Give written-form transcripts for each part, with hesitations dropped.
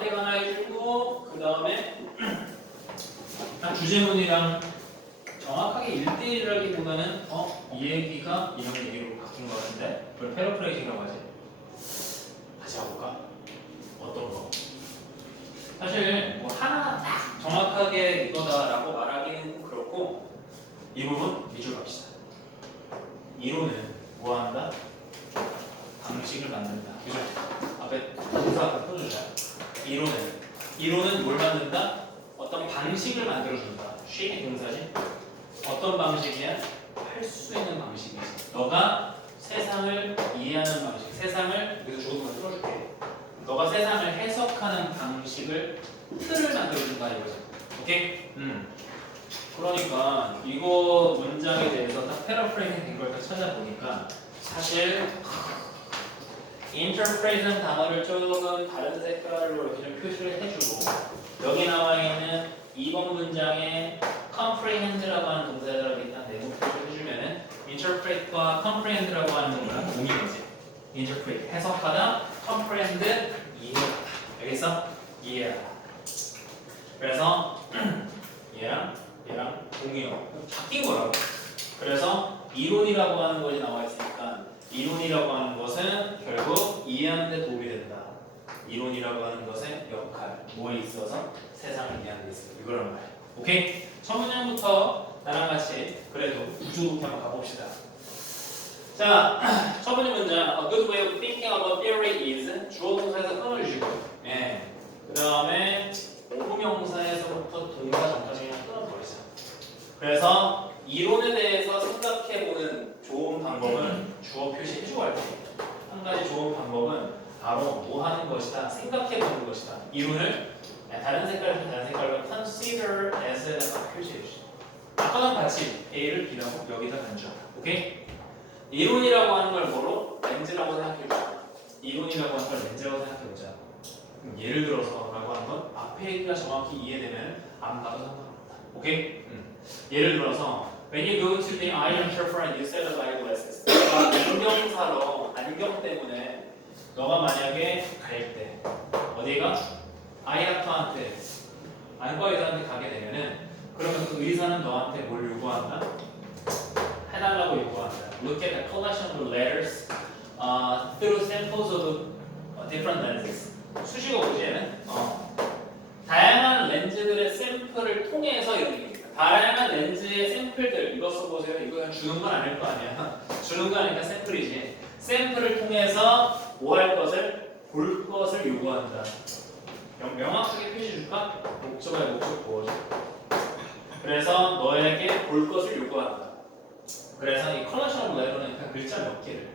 선택 하나 해주고 그 다음에 주제문이랑 정확하게 1대1이라기보다는 이 얘기가 이런 얘기로 바뀐 것 같은데 그걸 패러프레이징이라고 하지. 다시 해볼까? 어떤 거? 사실 뭐 하나 딱 정확하게 이거다라고 말하기는 그렇고 이 부분 밑줄 갑시다. 이론은 뭐 한다? 방식을 만든다. 그죠? 앞에 동사 끊어주자. 이론은 뭘 만든다? 어떤 방식을 만들어준다. 쉬 동사지? 어떤 방식이야? 할 수 있는 방식이지. 너가 세상을 이해하는 방식. 세상을 여기서 좋은 걸 풀어줄게. 너가 세상을 해석하는 방식을 틀을 만들어준다 이거지. 오케이? 그러니까 이거 문장에 대해서 딱 패러프레이징 된 걸 찾아보니까 사실 interpret는 단어를 조금 다른 색깔로 이렇게 좀 표시를 해주고 여기 나와 있는 2번 문장에 comprehend라고 하는 동사를 일단 내부 표시를 해주면은 interpret과 comprehend라고 하는 건 뭐야? 동의어지. interpret 해석하다, comprehend 이해하다. 알겠어? 이해하다. 그래서 얘랑 동의어 바뀐 거라고. 그래서 이론이라고 하는 것이 나와 있으니까 이론이라고 하는 것은 결국 이해하는 데 도움이 된다. 이론이라고 하는 것의 역할, 뭐에 있어서 세상을 이해하는 데 있어서 이거란 말이야. 오케이? 첫 문장부터 나랑 같이 그래도 구조부터 한번 가봅시다. 자, 첫 번째 문장 A good way of thinking about theory is 주어 동사에서 끊어주시고 그 다음에 오부명사에서부터 동사 전까지 그냥 끊어버리자. 그래서 이론에 대해서 생각해보는 좋은 방법은 주어 표시해주고 할 겁니다. 한 가지 좋은 방법은 바로 뭐 하는 것이다, 생각해보는 것이다. 이론을 다른 색깔로 consider as 표시해주시다. 아까랑 같이 A를 B라고 여기다 단주하다. 오케이? 이론이라고 하는 걸 뭐로? 렌즈라고 생각해보자. 이론이라고 하는 걸 렌즈라고 생각해보자. 예를 들어서라고 하는 건 앞에 얘기가 정확히 이해되면 안 봐도 상관없다. 오케이? 예를 들어서 When you go to the eye doctor and you set up eyeglasses. 안경 사러 안경 때문에 너가 만약에 갈 때 어디가? 아이doctor한테 안과 의사한테 가게 되면은 그러면 그 의사는 너한테 뭘 요구한다? 해달라고 요구한다. Look at the collection of letters through samples of different lenses. 수식어 구제는 다양한 렌즈들의 샘플을 통해서 이런 얘기입니다. 다양한 렌즈의 샘플들 이거 써보세요. 이거 그냥 주는 건 아닐 거 아니야. 주는 거 아니니까 샘플이지. 샘플을 통해서 뭐 할 것을? 볼 것을 요구한다. 명확하게 표시 줄까? 목적에 목적 보여줘. 그래서 너에게 볼 것을 요구한다. 그래서 이 컬러션 레터는 그냥 글자 몇 개를.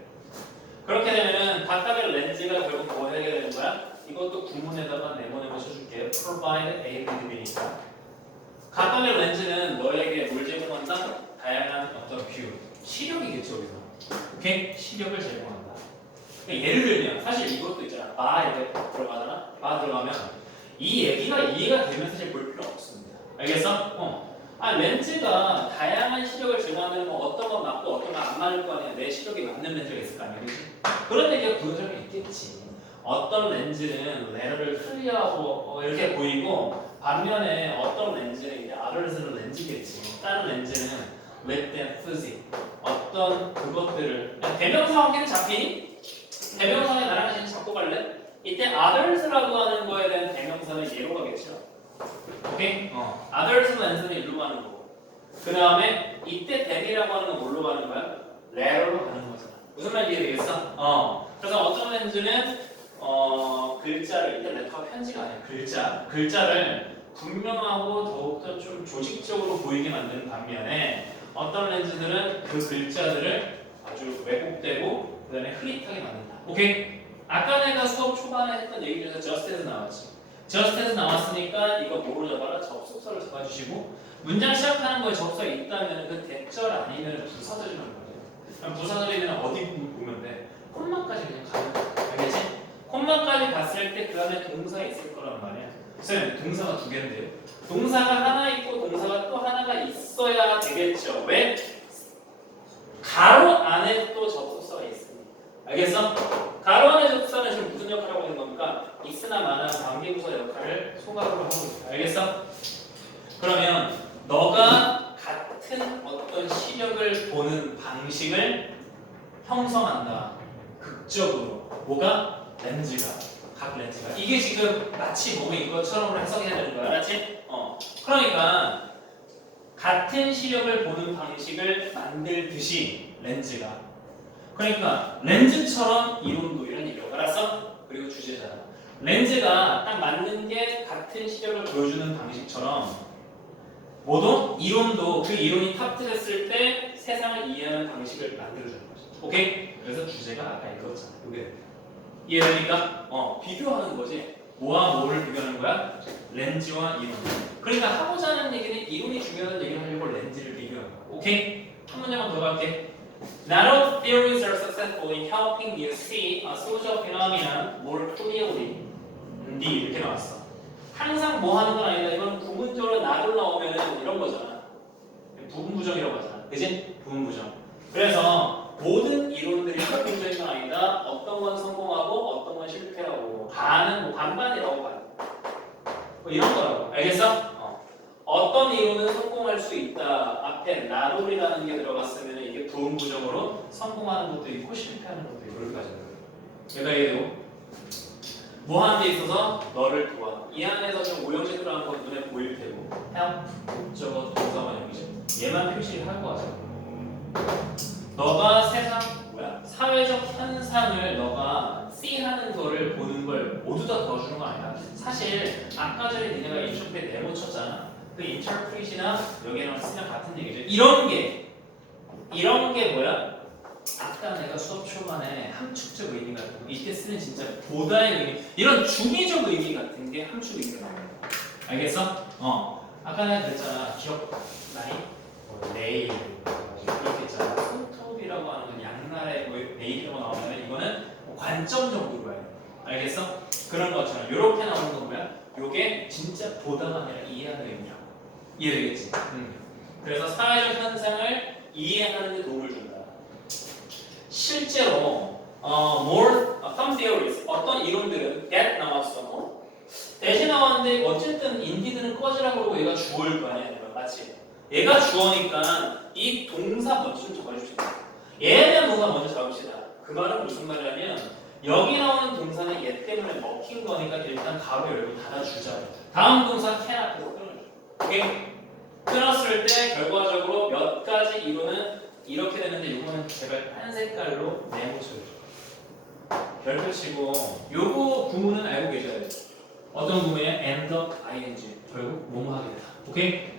그렇게 되면은 각각의 렌즈가 결국 뭐 해야 되는 거야? 이것도 구문에다가 네모네모 쳐줄게요. Provide A with B니까. 각각의 렌즈는 너에게 뭘 제공한다? 다양한 어떤 뷰, 시력이겠죠 여기서. 오케이? 시력을 제공한다. 그러니까 예를 들면 사실 이것도 있잖아. 바 이렇게 들어가잖아. 바 들어가면 이 얘기가 이해가 되면 사실 볼 필요 없습니다. 알겠어? 렌즈가 다양한 시력을 제공하는 건 어떤 건 맞고 어떤 건 안 맞을 거 아니야. 내 시력에 맞는 렌즈가 있을 거 아니야. 그렇지? 그런 얘기가 부여점이 있겠지. 어떤 렌즈는 레터를 클리어하고 이렇게 보이고 반면에 어떤 렌즈는 이제 other는 렌즈겠지. 다른 렌즈는 let them fuzzy. 어떤 그것들을 대명사 관계는 잡히니? 대명사에 나랑 같이 잡고 갈래? 이때 others라고 하는 거에 대한 대명사는 예로 가겠죠. 오케이? others는 렌즈는 일로 가는 거고 그 다음에 이때 then이라고 하는 건 뭘로 가는 거야? letter로 가는 거잖아. 무슨 말인지 이해되겠어? 그래서 어떤 렌즈는 글자를 이때 레터가 편지가 아니야. 글자를 분명하고 더욱더 좀 조직적으로 보이게 만드는 반면에 어떤 렌즈들은 그 글자들을 아주 왜곡되고 그 다음에 흐릿하게 만든다. 오케이? 아까 내가 수업 초반에 했던 얘기 중에서 just as 나왔지. just as 나왔으니까 이거 뭐로 잡아라? 접속사를 잡아주시고 문장 시작하는 거에 접속이 있다면 그 대절 아니면 부사절이라는 거예요. 부사절이면 어디 보면 돼? 콤마까지 그냥 가는 거야. 알겠지? 콤마까지 갔을 때 그 안에 동사가 있을 거란 말이야. 선생님 동사가 두 개인데요. 동사가 하나 있고 동사가 또 하나가 있어야 되겠죠. 왜? 가로 안에 또 접속사가 있습니다. 알겠어? 가로 안에 접속사는 지금 무슨 역할을 하고 있는 겁니까? 있으나 마나 관계부사 역할을 소각으로 하고 있다. 알겠어? 그러면 너가 같은 어떤 시력을 보는 방식을 형성한다. 극적으로. 뭐가? 렌즈가. 각 렌즈가. 이게 지금 마치 몸에 이것처럼 해석해야 되는 거야. 알았지? 그러니까 같은 시력을 보는 방식을 만들듯이 렌즈가. 그러니까 렌즈처럼 이론도 이런 얘기라고. 알았어? 그리고 주제잖아. 렌즈가 딱 맞는 게 같은 시력을 보여주는 방식처럼 모두 이론도 그 이론이 탑재됐을 때 세상을 이해하는 방식을 만들어주는 거지. 오케이? 그래서 주제가 아까 읽었잖아. 이게 이해되니까? 비교하는 거지. 뭐와 뭐를 비교하는 거야? 렌즈와 이론. 그러니까 하고자 하는 얘기는 이론이 중요한 얘기를 하려고 렌즈를 비교하는 거야. 오케이? 한 문제만 더 갈게. Not all theories are successful in helping you see a social phenomenon more clearly. 이렇게 나왔어. 항상 뭐 하는 건 아니다. 이건 부분적으로 나를 나오면 이런 거잖아. 부분부정이라고 하잖아. 그지? 부분부정. 그래서 모든 이론들이 부분적인 건 아니다. 어떤 건 성공하고 어떤 건 실패하고 반은 뭐 반반이라고 봐. 뭐 이런 거라고. 알겠어? 어떤 이론은 성공할 수 있다. 앞에 나돌이라는 게 들어갔으면 이게 부분부정으로 성공하는 것도 있고 실패하는 것도 있고 이렇게 가지고. 얘가 이해되고? 뭐 하는 데 있어서 너를 도와. 이 안에서 좀 오형식 들어간 건 눈에 보일 테고. help, 목적어, 동사만 여기죠. 얘만 표시를 하고 하자. 너가 세상 사회적 현상을 너가 see-하는 거를 보는 걸 모두 다 도와주는 거 아니야. 사실 아까 전에 니네가 인터프레트 네모 쳤잖아. 그 인터프레트나 여기랑 쓰랑 같은 얘기죠. 이런 게 뭐야? 아까 내가 수업 초반에 함축적 의미 같은 거 이때 쓰는 진짜 보다의 의미 이런 중의적 의미 같은 게 함축 의미가 나와요. 알겠어? 아까 내가 그랬잖아. 기억나니? 내일 이렇게 했잖아. 손톱이라고 하는 건 양날의 내일이라고 나오면 이거는 관점 정도로 봐야 돼. 알겠어? 그런 것처럼 이렇게 나오는 건 뭐야? 요게 진짜 보다가 아니라 이해하는 의미라고. 이해되겠지? 그래서 사회적 현상을 이해하는 데 도움을 준다. 실제로 some theories 어떤 이론들은 that 나왔어. 대신 나왔는데 어쨌든 인디드는 꺼지라고 그러고 얘가 주어일 거 아니야. 맞지? 얘가 주어니까 이 동사 먼저 좀 적어줍시다. 얘에 대한 동사 먼저 적읍시다. 그 말은 무슨 말이냐면 여기 나오는 동사는 얘 때문에 먹힌 거니까 일단 가로 열고 닫아주자. 다음 동사 can 앞에서 끊어줘. 오케이? 끊었을 때 결과적으로 몇 가지 이론은 이렇게 되는데 이거는 제발 한 색깔로 네모쳐줘. 별표 치고 요거 구문은 알고 계셔야 돼. 어떤 구문이야? and the ing. 결국 뭐뭐 하게 되다. 오케이?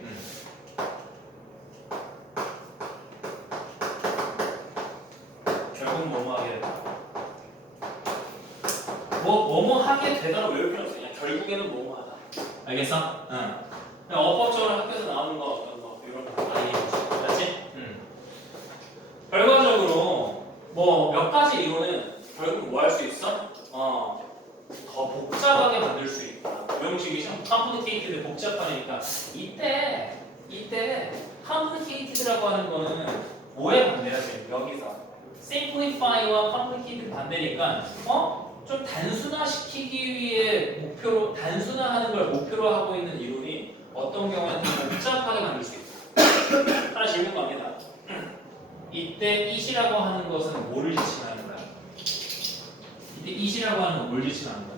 결국 뭐뭐 하게 되다. 뭐뭐 하게 되다가 외울 필요 없어. 그냥 결국에는 뭐뭐 하다. 알겠어? 응. 어법적으로 학교에서 나오는 거 어떤 거 이런 거 ing. 맞지? 결과적으로 뭐 몇 가지 이론은 결국 뭐 할 수 있어? 더 복잡하게 만들 수 있다. 외형식이죠? complicated 복잡하니까 이때 complicated라고 하는 거는 뭐에 반대라 돼? 여기서 simplify와 complicated 반대니까 좀 단순화시키기 위해 목표로 단순화하는 걸 목표로 하고 있는 이론이 어떤 경우에는 복잡하게 만들 수 있다. 하나 질문 갑니다. 이때 it이라고 하는 것은 뭐를 지칭하는 거야? 이때 it이라고 하는 건 뭘 지칭하는 거야?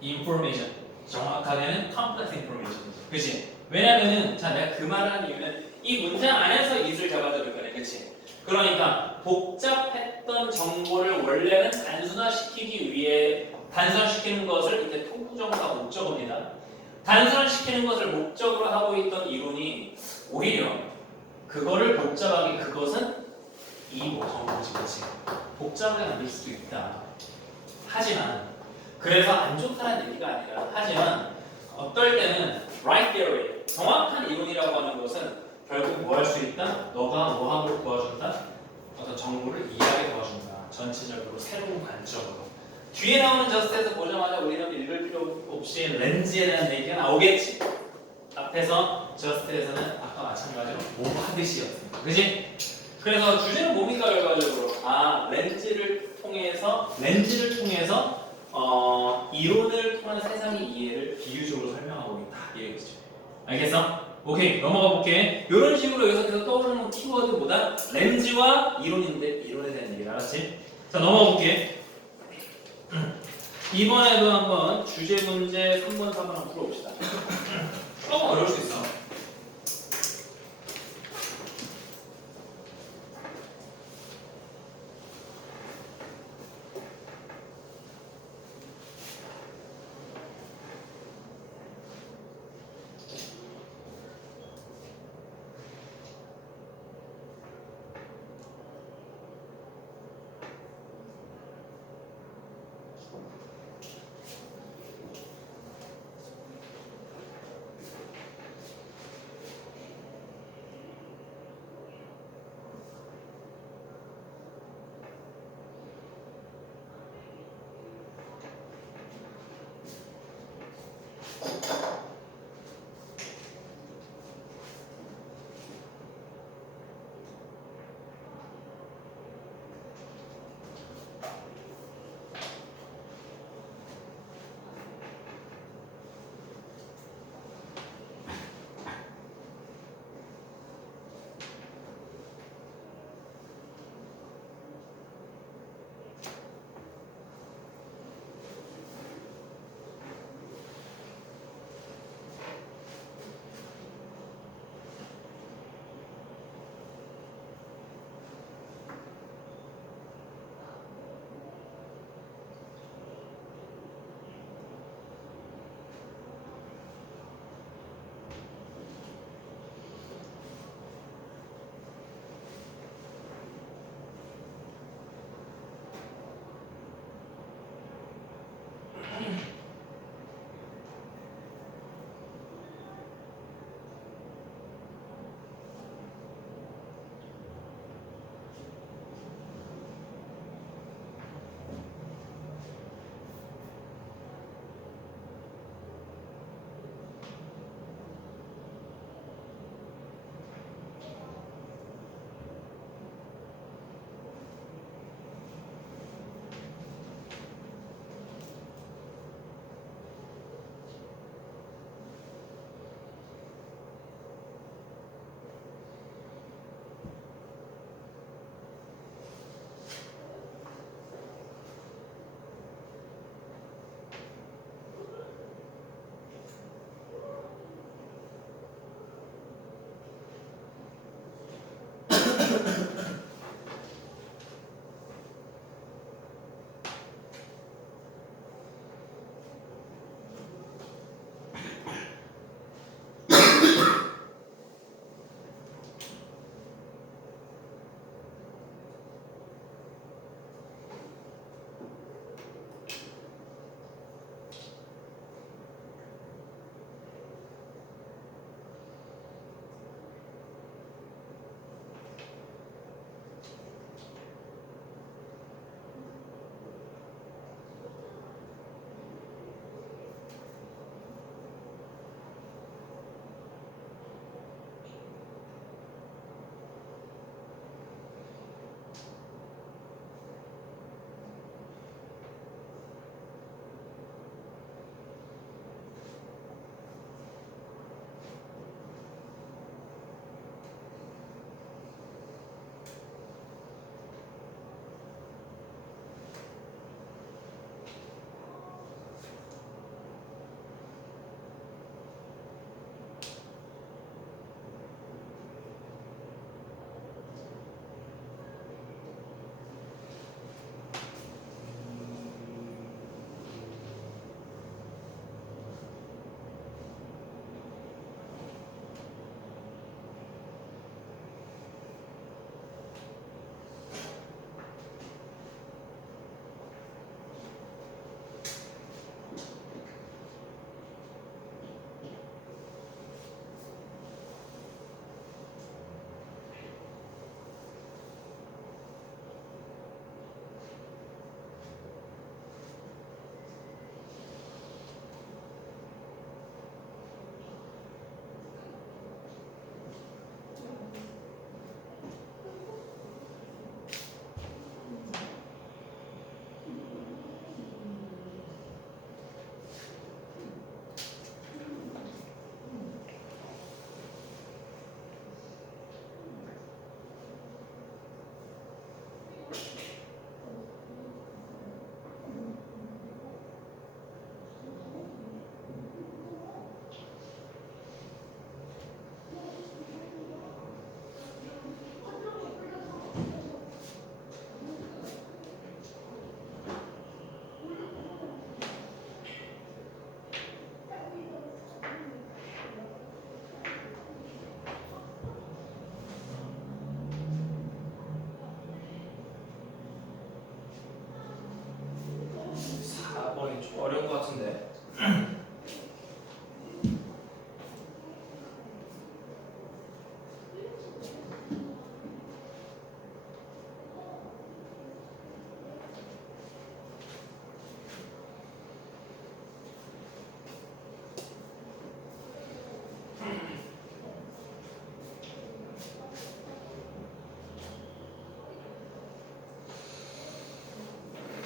information. 정확하게는 complex information. 그치? 왜냐면은 자 내가 그 말을 한 이유는 이 문장 안에서 it을 잡아줄 거네. 그치? 그러니까 복잡했던 정보를 원래는 단순화시키기 위해 단순화시키는 것을 이제 통부정사 목적어입니다. 단순화시키는 것을 목적으로 하고 있던 이론이 오히려 그거를 복잡하게 그것은 이 정보지 그치? 복잡하게 만들 수도 있다. 하지만 그래서 안 좋다는 얘기가 아니라 하지만 어떨 때는 right theory 정확한 이론이라고 하는 것은 결국 뭐 할 수 있다? 너가 뭐 하고 도와준다? 어떤 정보를 이해하게 도와준다. 전체적으로 새로운 관점으로. 뒤에 나오는 저스트에서 보자마자 우리는 읽을 필요 없이 렌즈에 대한 얘기가 나오겠지. 앞에서 저스트에서는 아까 마찬가지로 뭐 하듯이였습니다. 그지? 그래서 주제는 뭡니까 결과적으로? 렌즈를 통해서 이론을 통한 세상의 이해를 비유적으로 설명하고 있다 이거죠. 알겠어? 오케이 넘어가 볼게. 이런 식으로 여기서 계속 떠오르는 키워드보다 렌즈와 이론인데 이론에 대한 얘기를 알았지? 자 넘어가 볼게. 이번에도 한번 주제 문제 3번, 4번 한번 풀어봅시다. 조금 어려울 수 있어.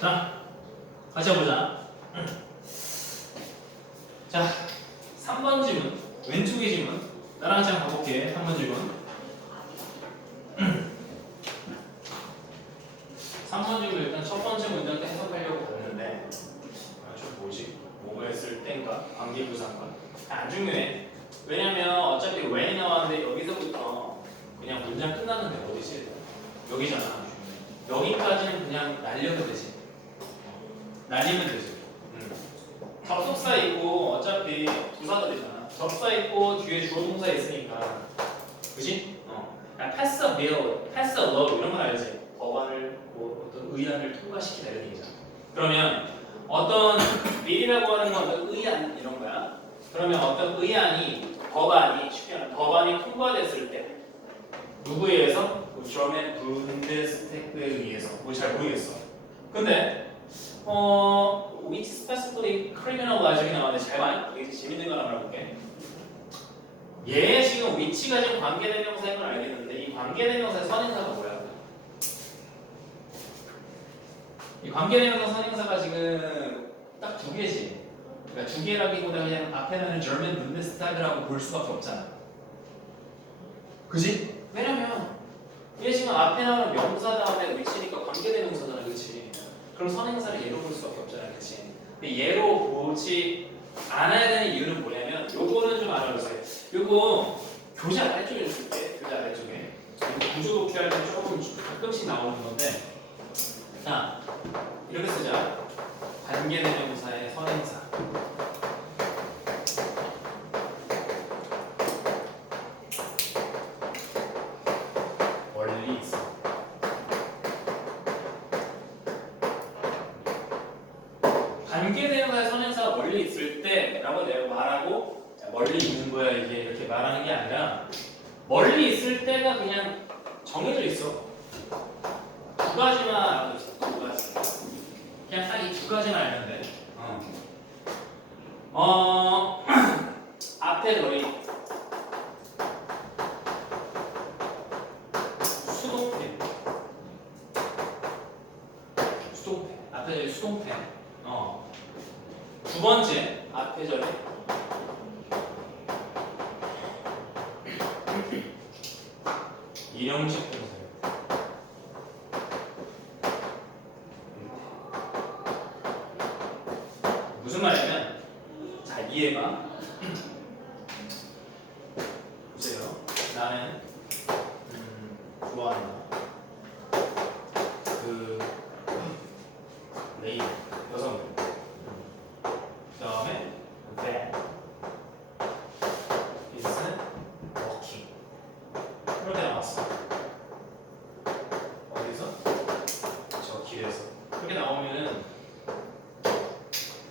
자, 같이 해보자. 자, 3번 질문. 왼쪽의 질문. 나랑 같이 한번 가볼게. 3번 질문. 3번 질문 일단 첫 번째 문장 때 해석하려고 봤는데 좀 뭐지? 뭐가 했을 땐가? 관계부사인가? 안 중요해. 왜냐면 어차피 when이 나왔는데 여기서부터 그냥 문장 끝나는데 어디지? 여기잖아. 여기까지는 그냥 날려도 되지. 날리면 되지. 접속사 있고 어차피 부사가 되잖아. 접사 있고 뒤에 주어 동사 있으니까. 그지? 그냥 pass a bill, pass a law 이런 건 알지? 법안을 뭐 어떤 의안을 통과시키다 이런 얘기잖아. 그러면 어떤 bill이라고 하는 건 어떤 의안 이런 거야. 그러면 어떤 의안이 법안이 쉽게 말하면 법안이 통과됐을 때 누구에 의해서? 저맨 분데스테크에 의해서. 뭐 잘 모르겠어. 근데 which specifically criminalize 이렇게 나왔는데 잘 봐. 이게 재밌는 거 하나 말해볼게. 얘 지금 위치가 지금 관계대명사인 건 알겠는데 이 관계대명사의 선행사가 뭐야? 이 관계대명사 선행사가 지금 딱 두 개지. 그러니까 두 개라기보다 그냥 앞에는 German Bundestag이라고 볼 수밖에 없잖아. 그지? 왜냐면 얘 지금 앞에 나오는 명사 다음에 위치니까 관계대명사잖아, 그렇지? 그럼 선행사를 얘로 볼 수밖에 없잖아, 그렇지? 근데 얘로 보지 않아야 되는 이유는 뭐냐면 요거는 좀 알아보세요. 요거 교재 아래쪽에 줄게. 교재 아래쪽에 구조 독해할 때 조금 가끔씩 나오는 건데 자 이렇게 쓰자. 관계대명사의 선행사 멀리 있어. 관계대명사의 선행사가 멀리 있을 때라고 내가 말하고 멀리 있는 거야 이게 이렇게 말하는 게 아니라 멀리 있을 때가 그냥 정해져 있어. 두 가지만 알고 있어. 두 가지. 그냥 딱 이 두 가지만 알면 돼. 앞에 저희 수동태. 앞에 저희 수동태. 두 번째 앞에 저희 일형식 동사. 무슨 말이냐면 자 이해가 보세요. 나는 좋아한다. 그 레이디 여성. 그 다음에 that is walking 이렇게 나왔어. 어디서? 저 길에서. 이렇게 나오면은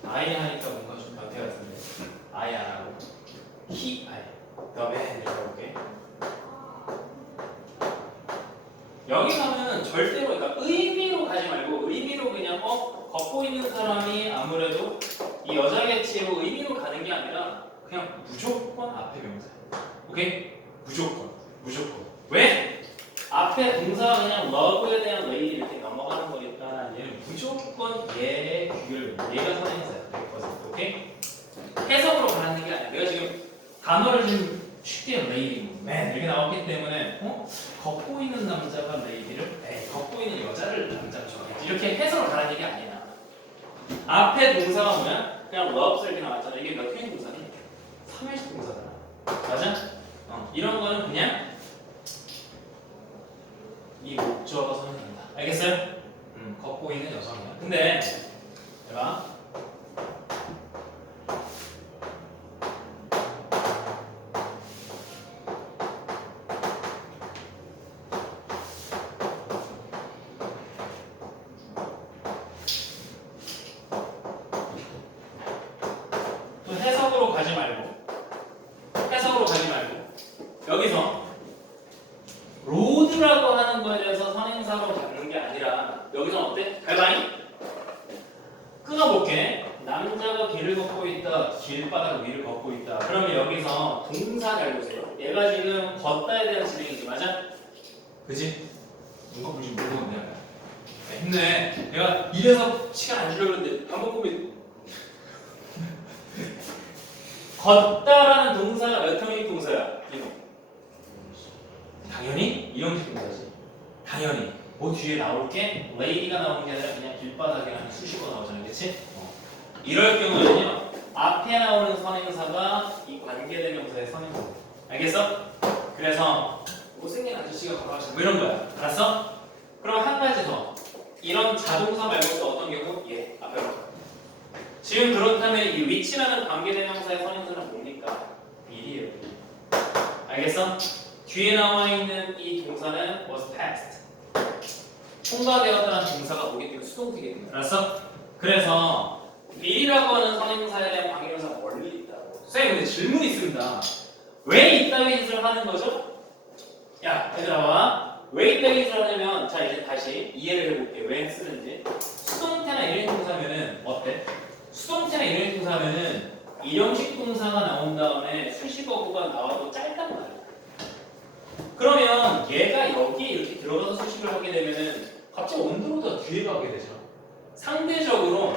I 하니까 뭔가 좀 변태 같은데 I 안 하고 he I 그다음에 이렇게 볼게. 여기 가면은 절대로 그러니까 의미로 가지 말고 의미로 그냥 걷고 있는 사람이 아무래도 이 여자겠지로 의미로 가는 게 아니라 그냥 무조건 앞에 명사. 오케이? 무조건. 왜? 앞에 동사가 그냥 love에 대한 레이디 이렇게 넘어가는 거니까 얘는 무조건 얘의 귀를 얘가 선행사야. 100%. 오케이? 해석으로 가는 게 아니야. 내가 지금 단어를 지금 쉽게 레이디, 맨 이렇게 나왔기 때문에 걷고 있는 남자가 레이디를, 걷고 있는 여자를 남자로 정하겠지. 이렇게 해석을 가는 게 아니야. 앞에 동사가 뭐야? 그냥 loves 이렇게 나왔잖아. 이게 몇 회인 동사니? 3회식 동사잖아. 맞아? 이런 거는 그냥 이 목적어가 선행된다. 알겠어요? 걷고 있는 여성이야. 근데 해봐. 또 해석으로 가지 말고 여기서 로드라고 하는 거에 대해서 선행사로 잡는 게 아니라 여기서 어때? 갈바이 끊어볼게. 남자가 길을 걷고 있다. 길바닥 위를 걷고 있다. 그러면 여기서 동사 잘 보세요. 얘가 지금 걷다에 대한 진행이지. 맞아? 그지? 뭔가 보지 모르겠네. 힘내. 내가 이래서 시간 안 주려고 했는데 반복 보면 걷다라는 동사가 몇 형식 동사야? 이거. 당연히 이형식 동사지. 당연히. 뭐 뒤에 나올 게 lady가 나오는 게 아니라 그냥 길바닥에 한 수식어 나오잖아, 그렇지? 이럴 경우에는요 앞에 나오는 선행사가 이 관계대명사의 선행사. 알겠어? 그래서 못생긴 아저씨가 걸어가시고 뭐 이런 거야. 알았어? 그럼 한 가지 더. 이런 자동사 말고도 어떤 경우? 예, 앞에 봐. 지금 그렇다면 이 which라는 관계대명사의 선행사는 뭡니까? will이에요. 알겠어? 뒤에 나와 있는 이 동사는 was past. 통과되었다는 동사가 뭐기 때문에 수동태이기 때문에. 알았어? 그래서 will이라고 하는 선행사에 대한 관계대명사가 멀리 있다고. 선생님 근데 질문이 있습니다. 왜 이따위 짓을 하는 거죠? 야, 얘들아 봐. 왜 이따위 짓을 하냐면 자 이제 다시 이해를 해볼게. 왜 쓰는지. 수동태나 일형 동사면은 어때? 수동태나 일형 동사면은 일형식 동사가 나온 다음에 수식어구가 나와도 짧단 말이야. 그러면 얘가 여기에 이렇게 들어가서 수식을 하게 되면은 갑자기 온도보다 뒤에 가게 되죠. 상대적으로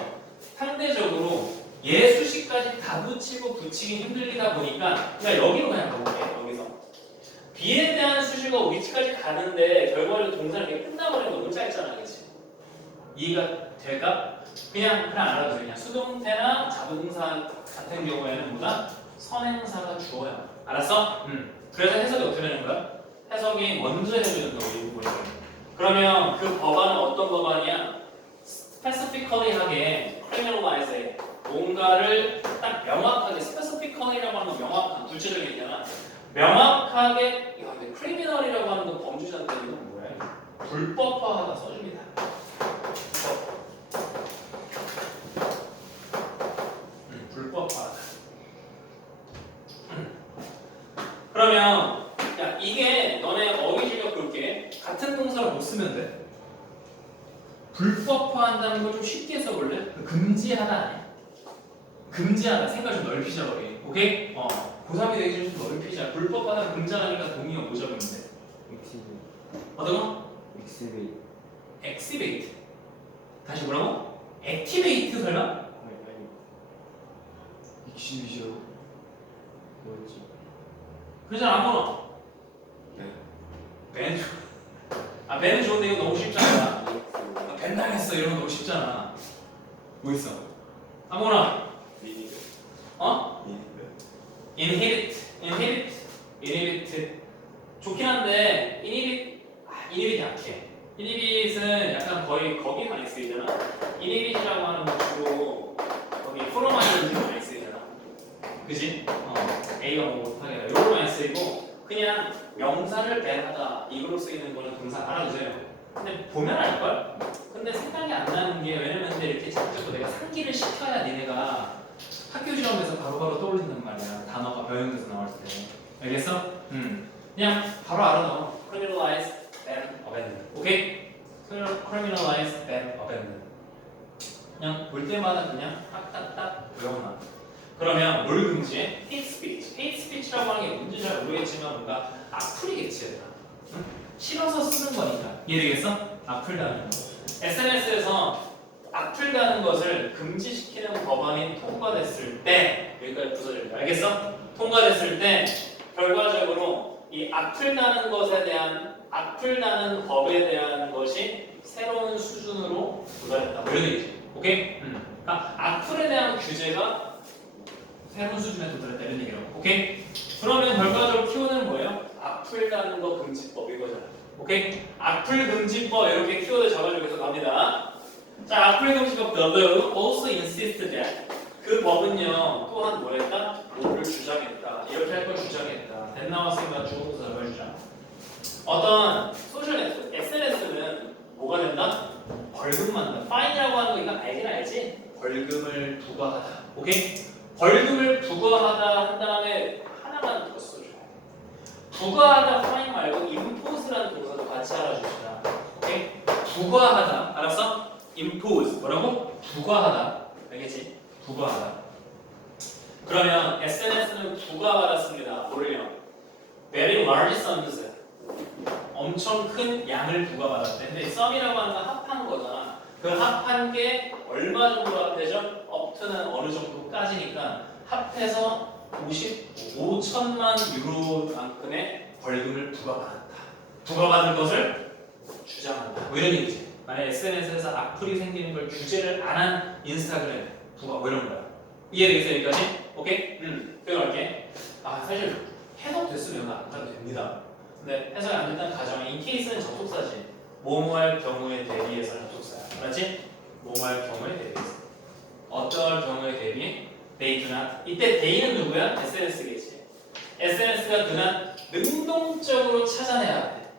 얘 수식까지 다 붙이고 붙이기 힘들다 보니까 그냥 여기로 그냥 가볼게. 여기서 B에 대한 수식어 위치까지 가는데 결과적으로 동사를 이렇게 끝나버리면 너무 짧잖아, 그렇지? 이해가 될까? 그냥 알아도 돼. 그냥 수동태나 자동사 같은 경우에는 뭐다? 선행사가 주어야. 알았어? 그래서 해석이 어떻게 되는 거야? 해석이 먼저 해주는다고 이 부분을. 그러면 그 법안은 어떤 법안이야? 스페시피컬리하게 criminalize 뭔가를 딱 명확하게 specifically라고 하는 건 명확한 구체적인 얘기잖아. 명확하게 야 근데 criminal이라고 하는 건 범죄자인데 이건 뭐야? 불법화하다 써줍니다. 불법화하다. 그러면 야 이게 너네 어휘질력 그렇게 같은 동사를 못 쓰면 돼. 불법화한다는 걸 좀 쉽게 써볼래? 금지하다 아니야? 금지하다 생각 좀 넓히자 거기. 오케이? 고3이 되기 전에 좀 넓히자. 불법화는 금지하니까 동의가 뭐 적으면 돼? 어떤 거? 엑시베이트. 다시 뭐라고? 액티베이트 설마? 익시비죠. 뭐였지? 그러잖아 아무거나. 벤. 벤은 좋은데 이거 너무 쉽잖아. 벤 당했어 이런 거 너무 쉽잖아. 뭐 있어? 아무거나. inhibit. 좋긴 한데 inhibit 약해. inhibit은 약간 거의 거기 많이 쓰이잖아. inhibit이라고 하는 거 주로 거기 프로마이드 많이 쓰이잖아. 그지? A가 뭐 못하게 이런 거 많이 쓰이고 그냥 명사를 밴하다 이걸로 쓰이는 거는 동사 알아두세요. 근데 보면 알걸? 근데 생각이 안 나는 게 왜냐면 근데 이렇게 자꾸 내가 상기를 시켜야 니네가 학교 시험에서 바로바로 떠올린단 말이야. 단어가 변형돼서 나올 때. 알겠어? 그냥 바로 알아넣어. criminalize, ban, abandon. 오케이? criminalize, ban, abandon. 그냥 볼 때마다 그냥 딱딱딱 외워놔. 그러면 뭘 금지해? hate speech. hate speech라고 하는 게 뭔지 잘 모르겠지만 뭔가 악플이겠지 얘들아. 싫어서 쓰는 거니까. 이해되겠어? 악플다는 거. SNS에서 악플다는 것을 금지시키는 법안이 통과됐을 때 여기까지 부서집니다. 알겠어? 통과됐을 때 결과적으로 이 악플다는 것에 대한 악플다는 법에 대한 것이 새로운 수준으로 도달했다. 뭐 이런 얘기지. 오케이? 그러니까 악플에 대한 규제가 새로운 수준에 도달했다 이런 얘기라고. 오케이? 그러면 결과적으로 키워드는 뭐예요? 악플다는 거 금지법 이거잖아. 오케이? 악플 금지법 이렇게 키워드 잡아주고 해서 갑니다. 자, 악플 금지법 the law also insisted that 그 법은요 또한 뭐랬다? 뭐를 주장했다. 이렇게 할 걸 주장했다. 된 나왔으니까 주어서 잡아주자. 어떤 소셜 네트워크 SNS는 뭐가 된다? 벌금만 다. 파인이라고 하는 거 이거 알긴 알지? 벌금을 부과하다. 오케이? 벌금을 부과하다 한 다음에 하나만 더 써줘. 부과하다 파인 말고 impose라는 동사도 같이 알아줍시다. 오케이? 부과하다. 알았어? impose. 뭐라고? 부과하다. 알겠지? 부과하다. 그러면 SNS는 부과받았습니다. 뭐를요? Very large sums. 엄청 큰 양을 부과받았대. 근데 썸이라고 하는 건 합한 거잖아. 그 합한 게 얼마 정도 합해져? 업트는 어느 정도까지니까 합해서 5천만 유로만큼의 벌금을 부과받았다. 부과받을 것을 주장한다. 뭐 이런 얘기지. 만약 SNS에서 악플이 생기는 걸 규제를 안 한 인스타그램 부과 뭐 이런 거야. 이해되겠어 여기까지? 오케이? 들어갈게. 사실 해석됐으면 안 가도 됩니다. 근데 해석이 안 된다는 가정은 인케이스는 접속사지. 뭐뭐할 경우에 대비해서 접속사야. 맞지? 뭐뭐할 경우에 대비해서. 어떠할 경우에 대비? They do not. 이때 they는 누구야? SNS겠지. SNS가 그냥 능동적으로 찾아내야 돼.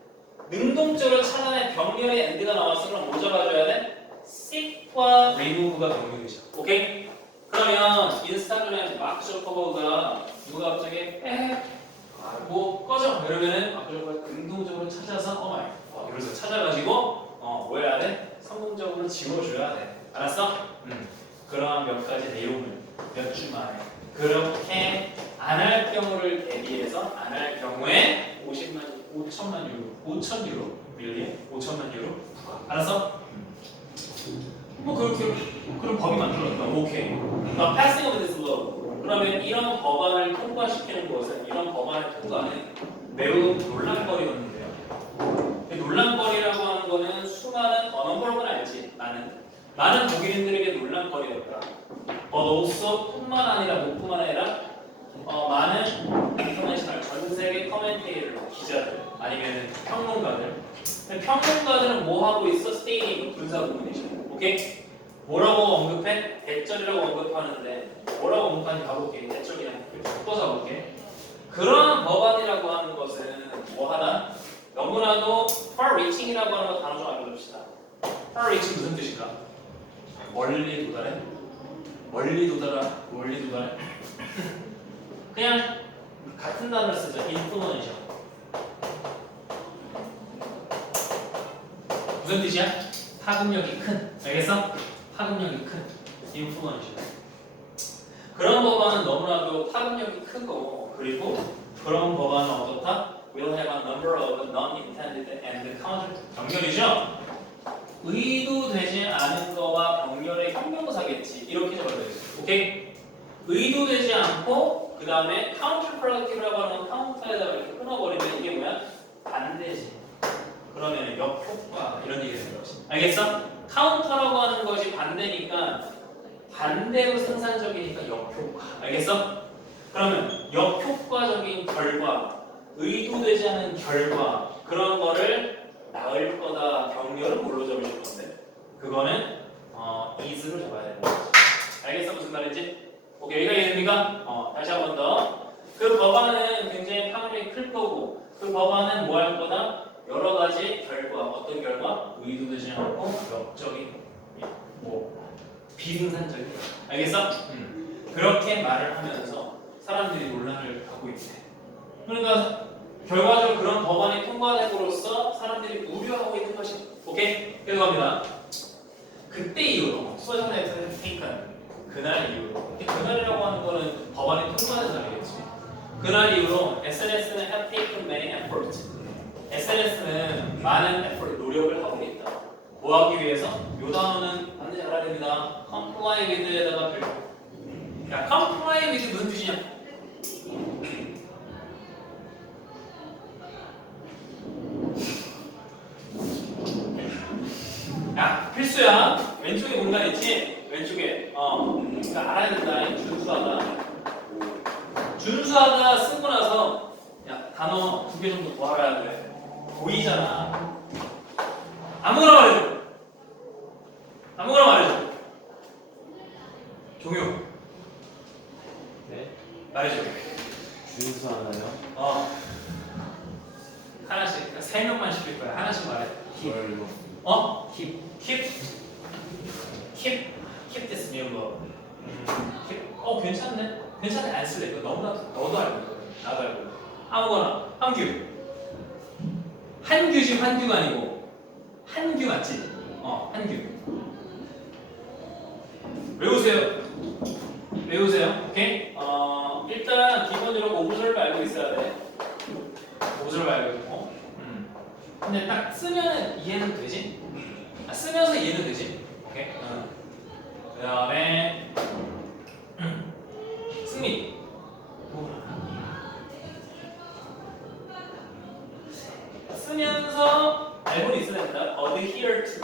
능동적으로 찾아내 병렬의 엔드가 나왔으면 뭐 잡아줘야 돼? seek과 remove가 병렬이죠. 오케이? 그러면 인스타그램 마크 저커버그가 누가 갑자기 뭐 꺼져 이러면은 마크 저커버그가 능동적으로 찾아서 이러면서 찾아가지고 뭐 해야 돼? 성공적으로 지워줘야 돼. 알았어? 그러한 몇 가지 내용을 몇 주 만에 그렇게 안 할 경우를 대비해서 안 할 경우에 5천만 유로 밀리언 5천만 유로 부과. 알았어? 뭐 그렇게 그런 법이 만들어졌다. 오케이. passing of this law. 그러면 이런 법안을 통과시키는 것은 이런 법안의 통과는 매우 논란거리였는데요. 논란거리라고 하는 거는 수많은 언어법은 알지. 많은 독일인들에게 논란거리였다. But also 뿐만 아니라 뭐뿐만 아니라 많은 인터내셔널 전 세계 커멘테이터 기자들 아니면 평론가들. 평론가들은 뭐 하고 있어? 스테이닝 분사 부분이죠. 오케이? 뭐라고 언급해? 대절이라고 언급하는데 뭐라고 언급하는지 가볼게. 대절이랑 바꿔서 볼게. 그러한 법안이라고 하는 것은 뭐하다? 너무나도 far-reaching이라고 하는 거 단어 좀 알려줍시다. far-reaching 무슨 뜻일까? 멀리 도달해? 멀리 도달해? 그냥 같은 단어를 쓰죠. influential. 무슨 뜻이야? 파급력이 큰. 알겠어? 파급력이 큰. influential. 그런 법안은 너무나도 파급력이 크고 그리고 그런 법안은 어떻다? will have a number of non-intended and counter 병렬이죠? 의도되지 않은 거와 병렬의 형용사겠지. 이렇게 적어야지. 오케이? 의도되지 않고 그 다음에 counterproductive라고 하는 건 카운터에다가 이렇게 끊어버리면 이게 뭐야? 반대지. 그러면 역효과 이런 얘기가 되는 거지. 알겠어? 카운터라고 하는 것이 반대니까 반대로 생산적이니까 역효과. 알겠어? 그러면 역효과적인 결과, 의도되지 않은 결과 그런 거를 나을 거다. 병렬은 뭘로 잡으실 건데? 그거는 is로 잡아야 되는 거지. 알겠어? 무슨 말인지? 오케이, 여기가 이해됩니까? 다시 한 번 더. 그 법안은 굉장히 파급력이 클 거고 그 법안은 뭐 할 거다? 여러 가지 결과, 어떤 결과? 의도되지 않고 역적인, 비생산적인. 알겠어? 그렇게 말을 하면서 사람들이 논란을 하고 있대. 그러니까 결과적으로 그런 법안이 통과됨으로써 사람들이 우려하고 있는 것이. 오케이? 계속 갑니다. 그때 이후로 수어전에서 테이크한 그날 이후로. 그날이라고 하는 거는 법안이 통과된 날이겠지. 그날 이후로 SNS는 have taken many efforts. SNS는 많은 effort, 노력을 하고 있다. 뭐 하기 위해서? 요 단어는 반드시 알아야 됩니다. comply with에다가 별표. 야, comply with 무슨 뜻이냐? 야, 필수야. 왼쪽에 공간 있지? 왼쪽에. 그러니까 알아야 된다. 준수하다 쓰고 나서 야, 단어 2개 정도 더 알아야 돼. 보이잖아. 아무거나 말해줘. 종효. 네? 말해줘. 준수하나요? 하나씩. 그러니까 3명만 시킬 거야. 하나씩 말해. Keep this meal low. 괜찮네. 안 쓸래. 이거 너도 알고 있거든. 나도 알고 있거든. 아무거나. 한규지 환규가 아니고 한규 맞지? 한규. 외우세요. 오케이? 일단 기본적으로 오브설브 알고 있어야 돼. 오브설브 알고 있고. 근데 딱 쓰면은 이해는 되지? 쓰면서 이해는 되지? 오케이? 그 다음에 승리. 쓰면서 알고는 있어야 된다. adhere to.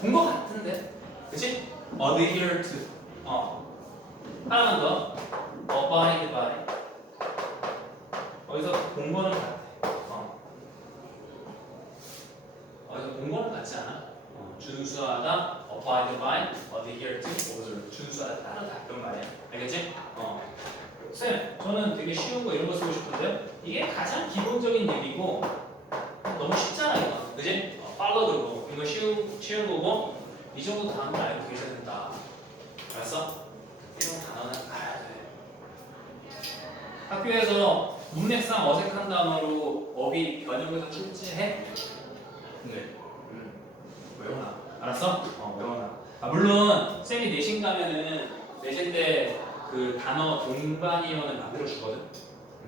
본 거 같은데? 그치? adhere to. 하나만 더. abide by. 어디서 본 거는 같아. 어디서 본 거는 같지 않아? 준수하다, abide by, adhere to, observe. 준수하다, 따르다 그런 말이야. 알겠지? 쌤, 저는 되게 쉬운 거 이런 거 쓰고 싶은데 이게 가장 기본적인 얘기고 너무 쉽잖아 이거. 그지? follow도 이거 쉬운 거고 이 정도 단어는 알고 계셔야 된다. 알았어? 이 정도 단어는 알아야 돼. 학교에서 문맥상 어색한 단어로 어휘 변형해서 출제해? 네. 외워놔. 알았어? 외워놔. 물론 쌤이 내신 가면은 내신 때 그 단어 동반이어는 만들어 주거든.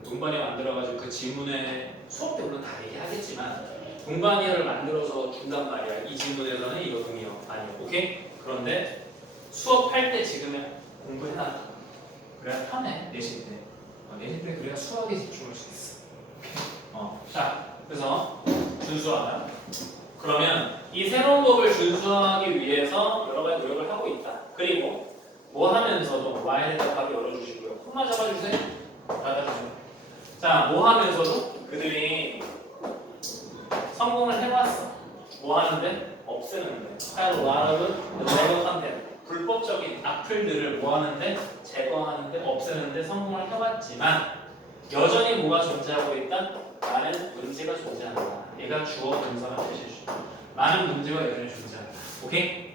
동반이어 만들어가지고 그 지문에 수업 때 물론 다 얘기하겠지만 동반이어를 만들어서 준단 말이야. 이 지문에서는 이거 동이어 아니야. 오케이? 그런데 수업할 때 지금은 공부해놔. 그래야 편해 내신 때. 내신 때 그래야 수학에 집중할 수 있어. 자, 그래서 준수하다. 그러면 이 새로운 법을 준수하기 위해서 여러 가지 노력을 하고 있다. 그리고 뭐 하면서도 y에다 값 열어주시고요. 콤마 잡아주세요. 닫아주세요. 자, 뭐 하면서도 그들이 성공을 해봤어. 뭐 하는데? 없애는데. had a lot of 제거한데 불법적인 악플들을 뭐 하는데? 제거하는데 없애는데 성공을 해봤지만 여전히 뭐가 존재하고 있다? 많은 문제가 존재한다. 얘가 주어 동사만 표시해줘. 많은 문제가 여전히 존재한다. 오케이?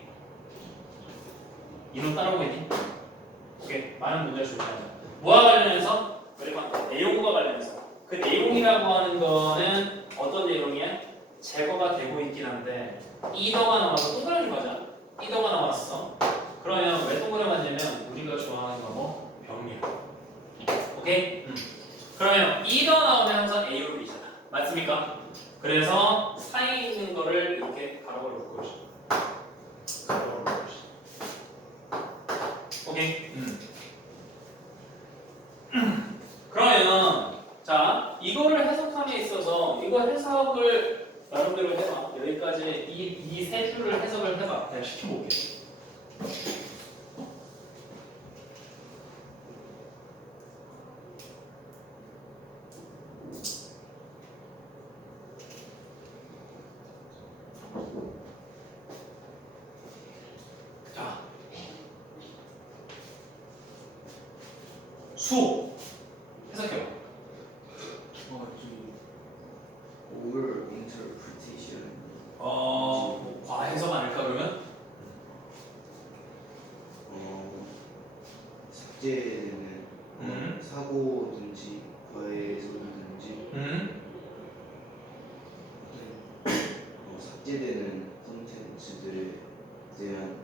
이론 따라오겠니? 오케이. 많은 문제가 존재한다. 뭐와 관련해서? 그리고 내용과 관련해서. 그 내용이라고 하는 거는 어떤 내용이야? 제거가 되고 있긴 한데 이더가 나와서 동그라미 맞아. 이더가 나왔어. 그러면 왜 동그라미 맞냐면 우리가 좋아하는 거 뭐? 병렬. 오케이? 그러면 이더 나오면 항상 A로 B잖아. 맞습니까? 그래서 사이에 있는 거를 이렇게 가로로 묶고 있어. 가로로 묶고 있어. 오케이? 그러면 자 이거를 해석함에 있어서 이거 해석을 나름대로 해봐. 여기까지 이 세 줄을 해석을 해봐. 내가 시켜볼게. 자, 수 해석해봐. over interpretation. 뭐 과해석 아닐까 그러면? 삭제되는 사고든지 과해서든지 삭제되는 콘텐츠들에 대한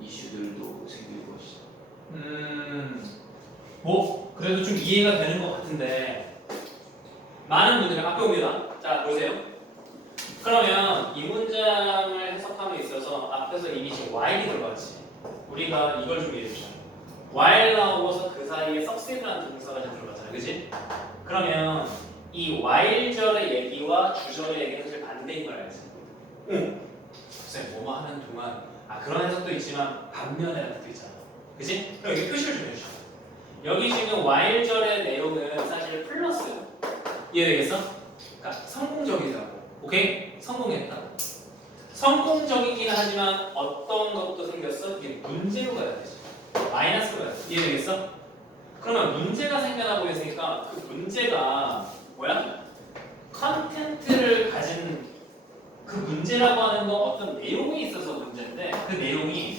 이슈들도 생길 것이다. 뭐 그래도 좀 이해가 되는 것 같은데 많은 분들이 앞에 옵니다. 자 보세요. 그러면 이 문장을 해석함에 있어서 앞에서 이미 지금 while이 들어갔지. 우리가 이걸 좀 이해해 주자. while 나오고서 그 사이에 succeed라는 동사가 좀 들어갔잖아, 그렇지? 그러면 이 while절의 얘기와 주절의 얘기는 사실 반대인 걸 알지? 응. 쌤, 뭐뭐 하는 동안 그런 해석도 있지만 반면이라는 뜻도 있잖아, 그렇지? 그럼 여기 표시를 좀 해주자. 여기 지금 while절의 내용은 사실 플러스. 이해되겠어? 그러니까 성공적이라고. 오케이? 성공했다. 성공적이긴 하지만 어떤 것도 생겼어? 이게 문제로 가야 되지. 마이너스로 가야 돼. 이해되겠어? 그러면 문제가 생겨나고 있으니까 그 문제가 뭐야? 컨텐트를 가진 그 문제라고 하는 거 어떤 내용이 있어서 문제인데 그 내용이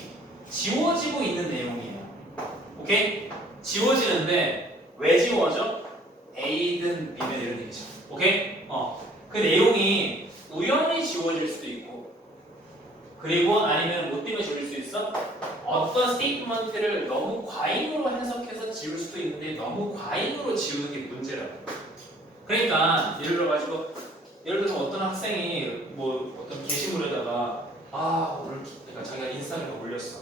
지워지고 있는 내용이에요. 오케이? 지워지는데 왜 지워져? A든 B든 이런 얘기죠. 오케이? 그 내용이 우연히 지워질 수도 있고 그리고 아니면 뭐 때문에 지워질 수 있어? 어떤 스테이트먼트를 너무 과잉으로 해석해서 지울 수도 있는데 너무 과잉으로 지우는 게 문제라고. 그러니까 예를 들어서 어떤 학생이 뭐 어떤 게시물에다가 오늘 그러니까 자기가 인스타그램에 올렸어.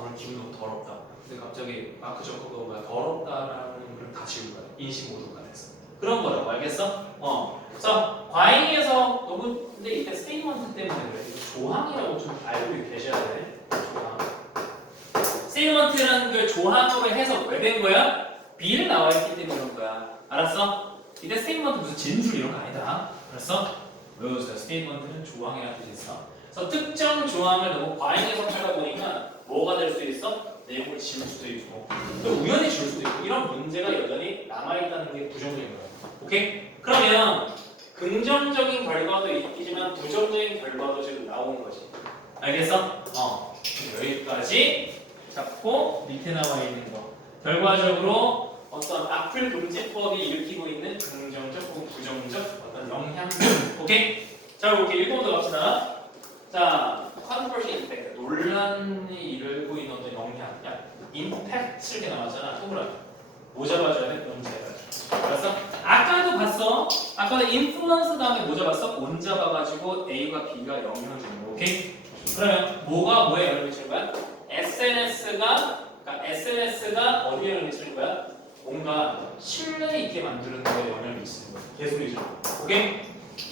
오늘 기분 너무 더럽다. 근데 갑자기 마크 저커버가 더럽다라는 걸 다 지운 거야. 인식 모드가 돼서. 그런 거라고 알겠어? 그래서 과잉에서 너무 근데 이때 스테이트먼트 때문에 그래. 이거 조항이라고 좀 알고 계셔야 돼. 조항. 스테이트먼트라는 걸 조항으로 해서 왜 된 거야? B를 나와 있기 때문에 그런 거야. 알았어? 이때 스테이트먼트 무슨 진술 이런 거 아니다. 알았어? 외워주세요. 스테이트먼트는 조항이라는 뜻이 있어. 그래서 특정 조항을 너무 과잉해서 하다 보니까 뭐가 될 수 있어? 내용을 지울 수도 있고 또 우연히 지울 수도 있고 이런 문제가 여전히 남아있다는 게 부정적인 거예요. 오케이? 그러면 긍정적인 결과도 있지만 부정적인 결과도 지금 나오는 거지. 알겠어? 여기까지 잡고 밑에 나와 있는 거. 결과적으로 어떤 악플 금지법이 일으키고 있는 긍정적 혹은 부정적 어떤 영향들. 오케이? 자, 이렇게 1번부터 갑시다. 자, conversion impact. 논란이 일고 있는 어떤 영향. 야, 임팩트 이렇게 나왔잖아. 동그라미. 뭐 잡아줘야 돼? 온 잡아줘. 알았어? 아까도 봤어. 아까도 influence 다음에 뭐 잡았어? 온 잡아가지고 A와 B가 영향을 주는 거. 오케이? 그러면 뭐가 뭐에 영향을 미치는 거야? SNS가 어디에 영향을 미치는 거야? 뭔가 신뢰 있게 만드는 거에 영향을 미치는 거야. 개소리죠. 오케이?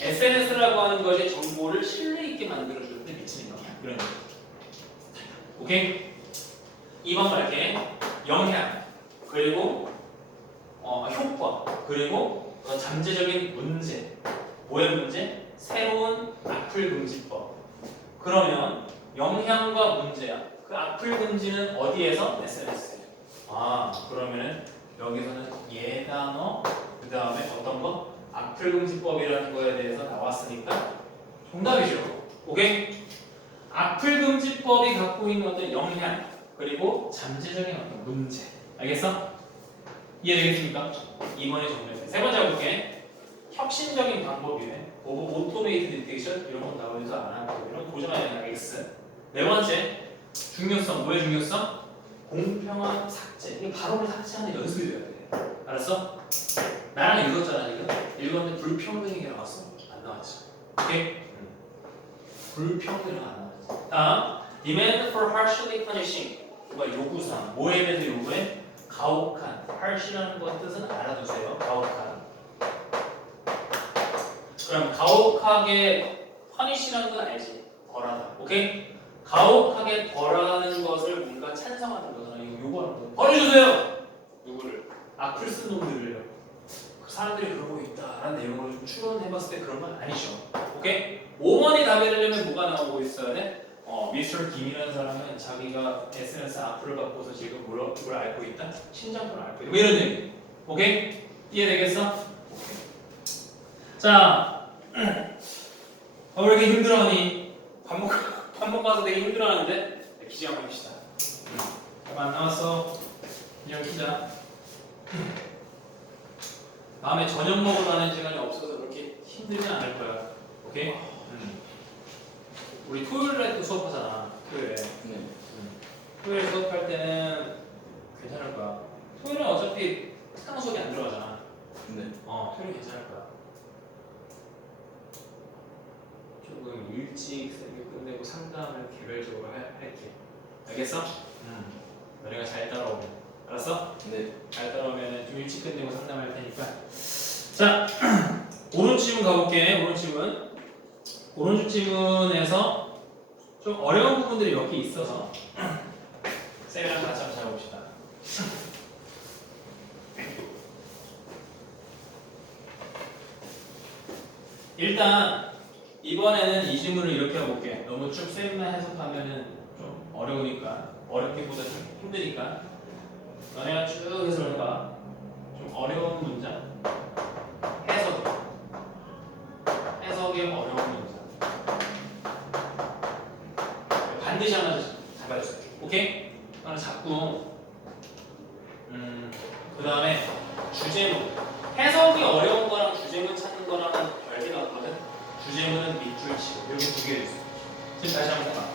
SNS라고 하는 것이 정보를 신뢰 있게 만들어주는 데 미치는 영향. 그런 거. 오케이? 2번 말게. 영향. 그리고 효과. 그리고 잠재적인 문제. 뭐의 문제? 새로운 악플 금지법. 그러면 영향과 문제야. 그 악플 금지는 어디에서? SNS에. 그러면은 여기서는 예단어 그 다음에 어떤 거? 악플 금지법이라는 거에 대해서 나왔으니까 정답이죠. 오케이? 악플 금지법이 갖고 있는 어떤 영향 그리고 잠재적인 어떤 문제. 알겠어? 이해되겠습니까? 2번이 정답이에요. 세 번째 볼게. 혁신적인 방법이네. 오토메이트 디텍션 이런 건 나오면서 안 하고 이런 도전하는 X. 네 번째 중요성. 뭐의 중요성? 공평한 삭제. 이게 발언을 삭제하는 연습이 돼야 돼. 알았어? 나랑 읽었잖아 지금. 읽었는데 불평등이게 나왔어? 안 나왔지. 오케이? 불평등이 안 나왔지. 다음 demand for harshly punishing. 뭐가 요구사항. 뭐에 대해서 요구해? 가혹한. harsh라는 것 뜻은 알아두세요. 가혹한. 그럼 가혹하게 punish라는 건 알지? 벌하다. 오케이? 가혹하게 벌하는 것을 뭔가 찬성하는 거잖아. 이거 요구하는 거. 벌해주세요. 누구를? 악플 쓴 놈들을요. 그 사람들이 그러고 있다라는 내용을 좀 추론해봤을 때 그런 건 아니죠. 오케이? 5번이 답이 되려면 뭐가 나오고 있어야 돼? 미스터 김이라는 사람은 자기가 SNS 악플을 받고서 지금 뭘 앓고 있다? 심장병을 앓고 있다. 뭐 이런 얘기. 오케이? 이해되겠어? 오케이. 자, 왜 이렇게 힘들어하니? 밥 먹고 와서 되게 힘들어하는데 기지 한번 봅시다. 안 나왔어. 그냥 키자. 다음에 저녁 먹으러 가는 시간이 없어서 그렇게 힘들진 않을 거야. 오케이? 우리 토요일에 또 수업하잖아. 토요일에. 네. 토요일에 수업할 때는 괜찮을 거야. 토요일은 어차피 특강 수업이 안 들어가잖아. 네. 토요일 괜찮을 거야. 조금 일찍 새벽에 끝내고 상담을 개별적으로 할게. 알겠어? 너네가 잘 따라오면. 알았어? 네. 잘 따라오면 좀 일찍 끝내고 상담할 테니까. 자, 오른쪽 지문 가볼게. 오른쪽 지문에서 좀 어려운 부분들이 몇 개 있어서 쌤이랑 같이 한번 잡아봅시다. 일단 이번에는 이 지문을 이렇게 해볼게. 너무 쭉 쌤만 해석하면은 좀 어려우니까 어렵기보다 좀 힘드니까 너네가 쭉 해석을 해봐. 좀 어려운 문장 해석이 어려운 문장 반드시 하나 잡아주세요. 오케이? 하나 잡고 그 다음에 주제문 해석이 어려운 거랑 주제문 찾는 거랑은 별개 같거든. 주제문은 밑줄 치고 이렇게 두 개를 있어요. 지금 다시 한번 해봐.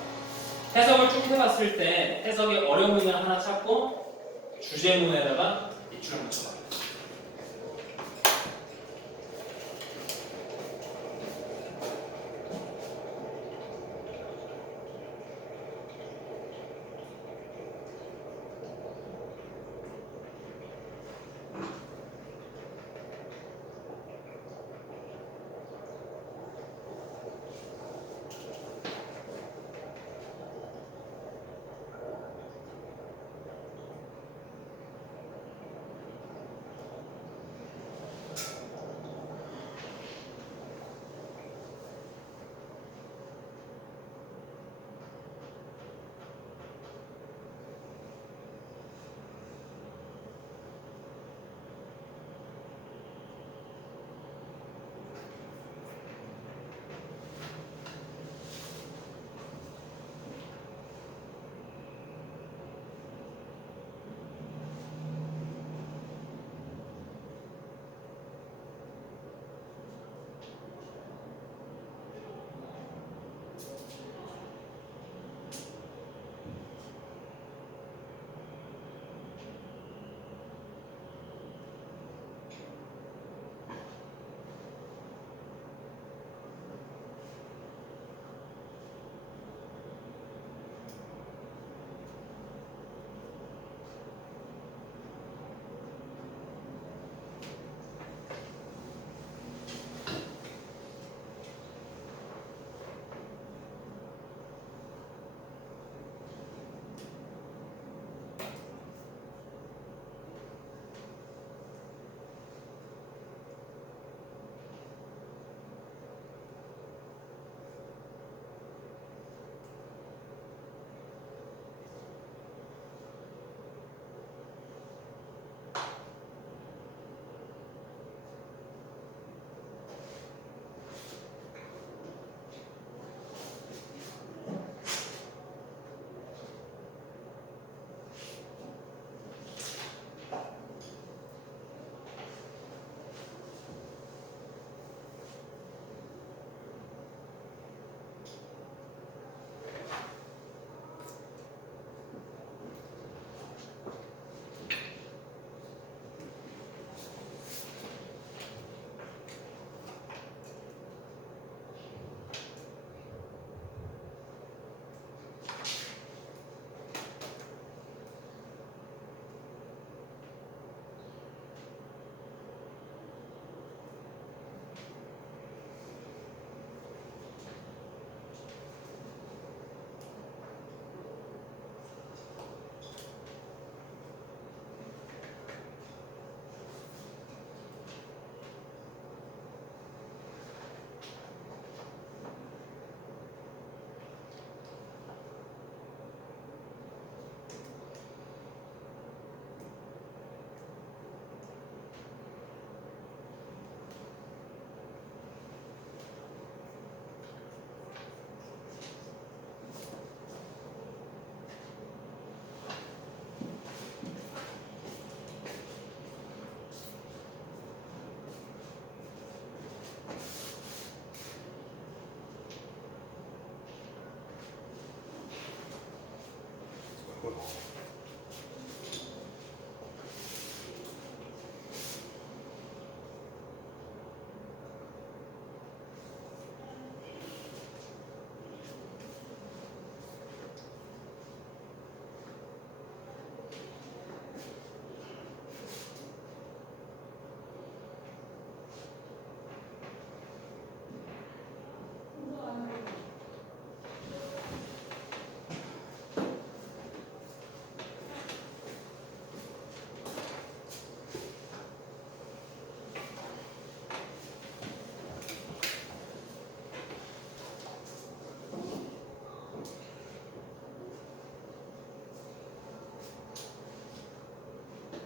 해석을 쭉 해봤을 때 해석이 어려운 문장 하나 찾고 주제문에다가 밑줄을 붙여봐.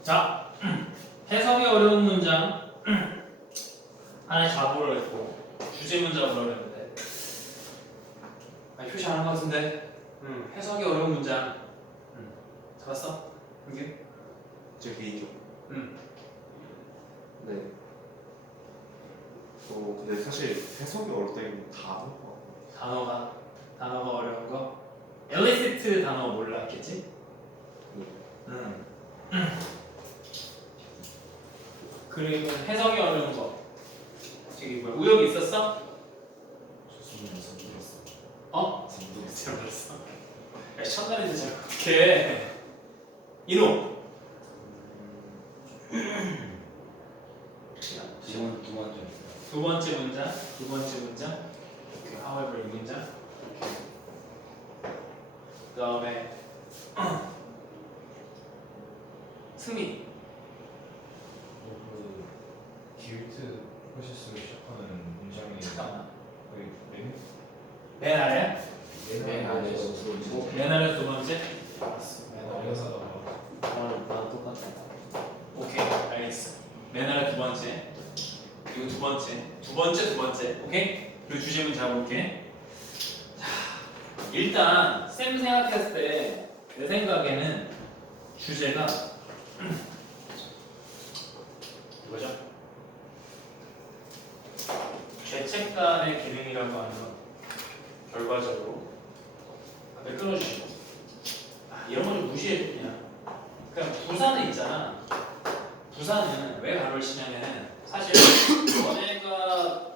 자, 해석이 어려운 문장 하나의 자보를 했고 주제 문장을 그러는데 표시 안 한 것 같은데 해석이 어려운 문장 잡았어? 이게? 제 개인적. 네. 근데 사실 해석이 어렵다기보다 단어가 어려운 거 엘리시트 단어 몰랐겠지? 그리고 해석이 어려운 거 저기 뭐야 우역이 있었어? 어? 잘못했어. 야 첫날인데 잘 그렇게 이놈 지원 두 번째. 두 번째 문장 그 however 이 문장 그 다음에 승리 기울트 프로세스로 시작하는 문장이 잠깐만 거의 맨 맨 아래 맨 아래에서 두 번째. 맨 아래 두 번째 알았어 아래에서 나랑 똑같아. 오케이 알겠어 맨 아래 두 번째 그리고 두 번째 오케이 그리고 주제문 잡아볼게 자 일단 쌤 생각했을 때 내 생각에는 주제가 이거죠 죄책감의 기능이라고 하는 건 결과적으로 앞에 끊어주시고 이런 거 좀 무시해도 그냥 부사는 있잖아 부사는 왜 가로를 치냐면은 사실 너네가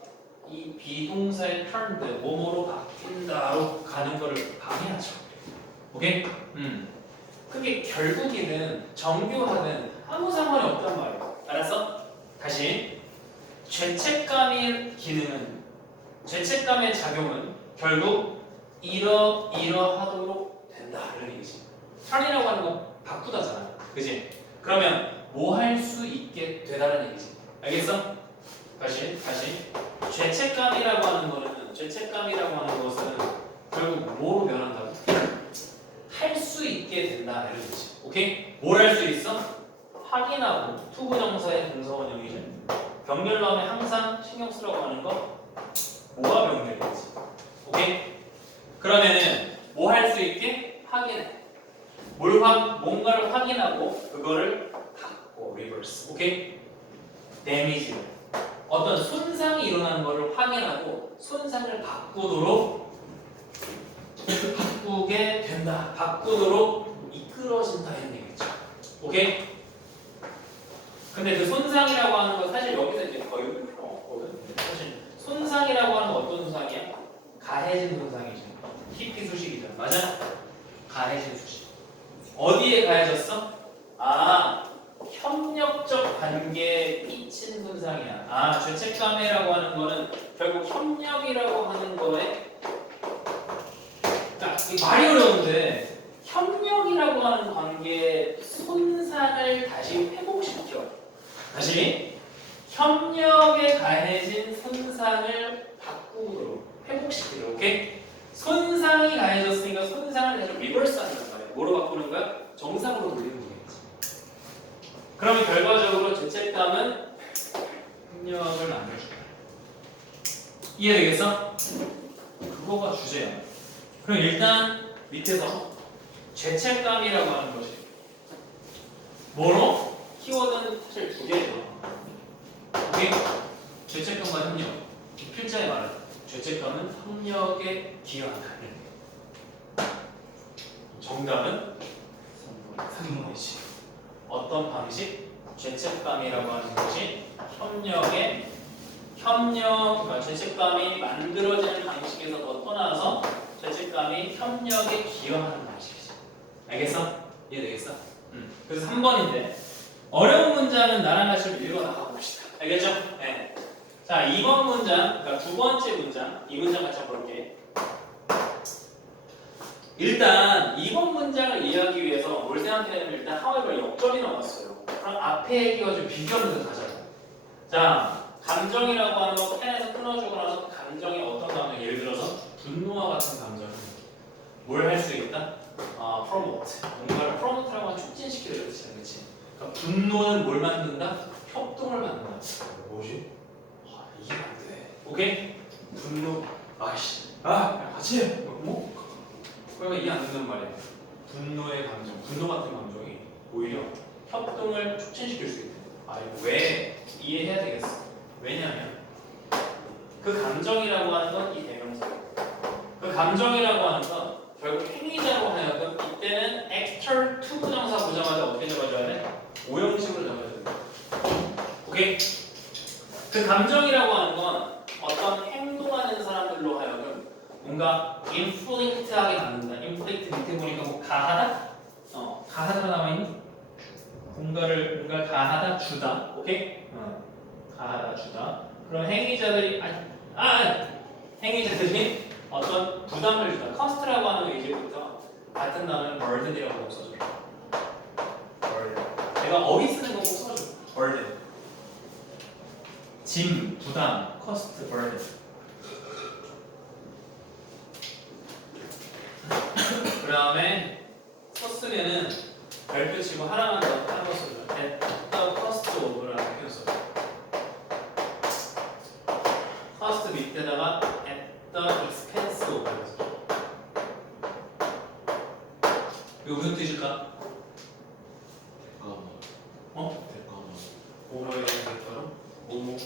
이 비동사의 turned 뭐뭐로 바뀐다로 가는 거를 방해하죠 오케이? 그게 결국이든 정교하든 아무 상관이 없단 말이야 알았어? 다시 죄책감의 기능은 죄책감의 작용은 결국 이러하도록 된다 이런 얘기지 turn이라고 하는 건 바꾸다잖아 그지? 그러면 뭐 할 수 있게 되다는 얘기지 알겠어? 다시 죄책감이라고 하는 것은 결국 뭐로 변한다고? 할 수 있게 된다 이런 얘기지 오케이? 뭘 할 수 있어? 확인하고 투부정사의 동사원형이죠 병렬 나오면 항상 신경 쓰라고 하는 거 뭐가 병렬이지 오케이? 그러면은 뭐 할 수 있게? 확인해 뭔가를 확인하고 그거를 바꿔 리버스 오케이? 데미지 어떤 손상이 일어나는 것을 확인하고 손상을 바꾸게 된다 바꾸도록 이끌어진다 이런 얘기죠 오케이? 근데 그 손상이라고 하는 건 사실 여기서 이제 거의 없거든 사실 손상이라고 하는 건 어떤 손상이야? 가해진 손상이죠 TP 수식이죠 맞아? 가해진 수식 어디에 가해졌어? 협력적 관계에 끼친 손상이야. 죄책감이라고 하는 거는 결국 협력이라고 하는 거에 말이 어려운데 협력이라고 하는 관계의 손상을 다시 회복시켜. 다시 협력에 가해진 손상을 바꾸도록 회복시키도록. 오케이? 손상이 가해졌으니까 손상을 다시 리버스하는 거야. 뭐로 바꾸는 거야? 정상으로 돌리는 거야. 그러면 결과적으로 죄책감은 협력을 만들어줄 거야. 이해되겠어? 그거가 주제야. 그럼 일단 밑에서 죄책감이라고 하는 것이 뭐로? 키워드는 사실 두 개죠. 오케이? 죄책감과 협력. 필자의 말은 죄책감은 협력에 기여한다. 정답은 3번이지. 어떤 방식? 죄책감이라고 하는 것이 그러니까 죄책감이 만들어지는 방식에서 더 떠나서 죄책감이 협력에 기여하는 방식이지. 알겠어? 이해되겠어? 그래서 3번인데 어려운 문장은 나랑 같이 좀 읽어 나가 봅시다. 알겠죠? 네. 자, 2번 문장, 그러니까 두 번째 문장, 이 문장 같이 한번 볼게. 일단 2번 문장을 이해하기 위해서 뭘 생각해야냐면 일단 however 역점이 나왔어요. 그럼 앞에 얘기가 좀 비교하면서 가자고. 자, 감정이라고 하는 거 펜에서 끊어주고 나서 감정이 어떤 감정? 예를 들어서 분노와 같은 감정은 뭘 할 수 있다? promote. 뭔가를 promote라고 하면 촉진시키는 뜻이야, 그렇지? 그러니까 분노는 뭘 만든다? 협동을 만든다. 뭐지? 아, 이게 안 돼. 오케이? 분노. 아이씨. 야, 같이 해. 뭐? 그러면 이게 안 된단 말이야. 분노의 감정, 분노 같은 감정이 오히려 협동을 촉진시킬 수 있대. 아, 이거 왜 이해해야 되겠어? 왜냐하면 그 감정이라고 하는 건 이 대명사고, 그 감정이라고 하는 건 결국 행위자로 하여금 이때는 actor to 부정사 보자마자 어떻게 잡아줘야 돼? 오형식으로 잡아줘야 돼. 오케이? 그 감정이라고 하는 건 어떤 행동하는 사람들로 하여금 뭔가 inflict하게 만든다. inflict 밑에 보니까 뭐 가하다? 가하다가 나와있니? 뭔가를 가하다 주다. 오케이? 가하다 주다. 그런 행위자들이 행위자들이 어떤 부담을 주다. 커스트라고 하는 게 이제부터 같은 단어는 burden이라고 써줘. burden. 내가 어휘 쓰는 거 꼭 써줘. burden. 짐, 부담, cost, burden. 그 다음에 썼으면은 별표 치고 하나만 더 써줘. at the cost of라는 표현 써줘. cost 밑에다가 at the expense of 써줘. 이거 무슨 뜻일까? 뭐뭐에 대한 대가로? 뭐뭐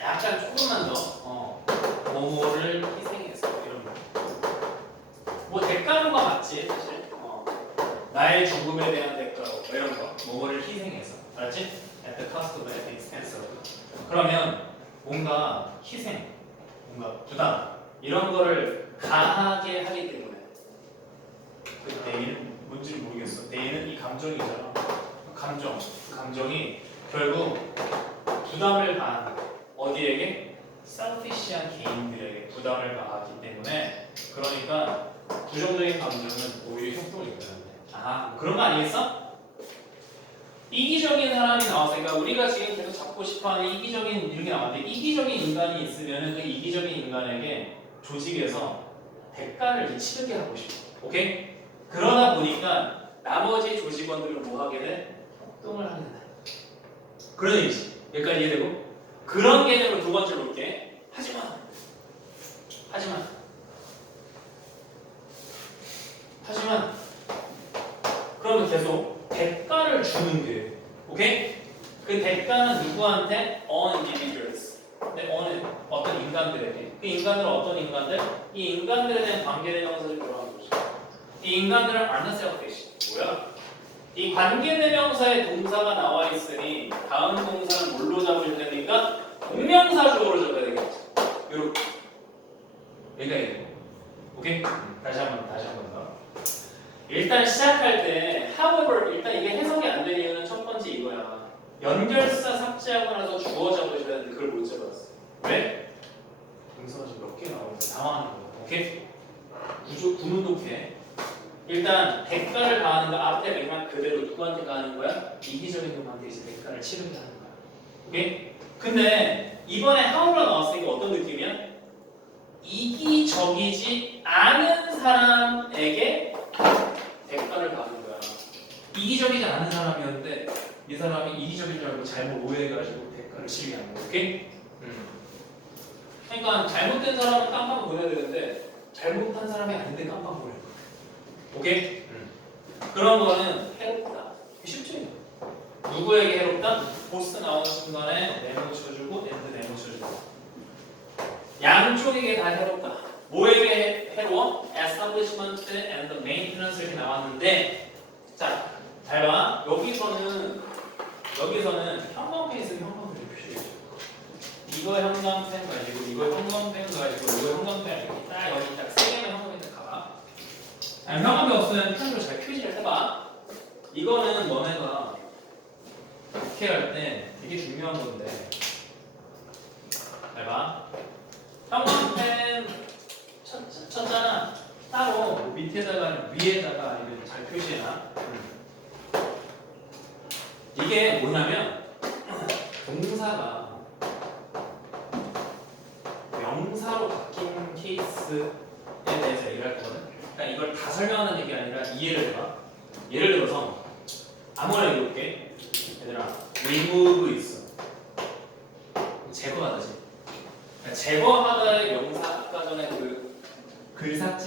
약간 조금만 더 뭐뭐를 희생해서 이런 거. 뭐 대가로가 맞지 사실. 나의 죽음에 대한 대가로 이런 거. 뭐뭐를 희생해서. 알았지? At the cost of, at the expense of. 그러면 뭔가 희생, 뭔가 부담 이런 거를 가하게 하기 때문에 그 대인은 뭔지를 모르겠어. 대인은 이 감정이잖아. 감정이 결국 부담을 가한 어디에게? selfish한 개인들에게 부담을 가하기 때문에 그러니까 부정적인 감정은 오히려 협동이 있다는데. 그런 거 아니겠어? 이기적인 사람이 나왔으니까 우리가 지금 계속 잡고 싶어하는 이기적인 이렇게 나왔는데 이기적인 인간이 있으면 그 이기적인 인간에게 조직에서 대가를 치르게 하고 싶어. 오케이? 그러다 보니까 나머지 조직원들은 뭐 하게 돼? 협동을 하게 된다. 그런 얘기지. 여기까지 이해되고? 그런 개념으로 두 번째로 볼게. 하지만 그러면 계속 대가를 주는 게 오케이? 그 대가는 누구한테? on individuals. 근데 on 어떤 인간들에게. 그 인간들은 어떤 인간들? 이 인간들에 대한 관계대명사를 들어가는 거죠. 이 인간들은 are not selfish. 뭐야? 이 관계대명사의 동사가 나와 있으니 다음 동사는 뭘로 잡으셔야 되니까 동명사적으로 잡아야 되겠죠. 요렇게. 여기가 이거. 오케이? 다시 한 번 더. 일단 시작할 때 however 일단 이게 해석이 안 되는 이유는 첫 번째 이거야. 연결사 삭제하고 나서 주어 잡으셔야 되는데 그걸 못 잡았어. 왜? 동사가 지금 몇 개 나오는데 당황하는 거야. 오케이? 구문 독해. 일단 대가를 가하는 거 앞에 맥락 그대로 누구한테 가하는 거야? 이기적인 놈한테 이제 대가를 치르게 하는 거야. 오케이? 근데 이번에 how가 나왔으니까 어떤 느낌이야? 이기적이지 않은 사람에게 대가를 가하는 거야. 이기적이지 않은 사람이었는데 이 사람이 이기적인 줄 알고 잘못 오해해가지고 대가를 치르게 하는 거야. 오케이? 그러니까 잘못된 사람은 깜빡 보내야 되는데 잘못한 사람이 아닌데 깜빡 보내는 거야. 오케이? 그런 거는 해롭다. 쉽죠? 누구에게 해롭다? 보스 나오는 순간에 네모 쳐주고 엔드 네모 쳐주고 양쪽에게 다 해롭다. 뭐에게 해로워? Establishment and the maintenance 이렇게 나왔는데 자, 잘 봐. 여기서는 형광펜 있으면 형광펜을 표시해줘. 이거 형광펜 가지고 이거 형광펜 가지고 이거 형광펜 이렇게 딱 여기 딱 세 개만 형광펜 딱 가봐. 아니, 형광펜 없으면 펜으로 잘 표시를 해봐. 이거는 너네가 이렇게 할 때 되게 중요한 건데 잘 봐. 형광펜 쳤잖아. 따로 밑에다가 위에다가 아니면 잘 표시해놔. 이게 뭐냐면 동사가 명사로 바뀐 케이스에 대해서 얘기할 거거든. 그러니까 이걸 다 설명하는 얘기 아니라 이해를 해봐. 예를 들어서 아무거나 읽어볼게. 얘들아, remove 있어. 제거하다지. 그러니까 제거하다의 명사 아까 전에 그 글 삭제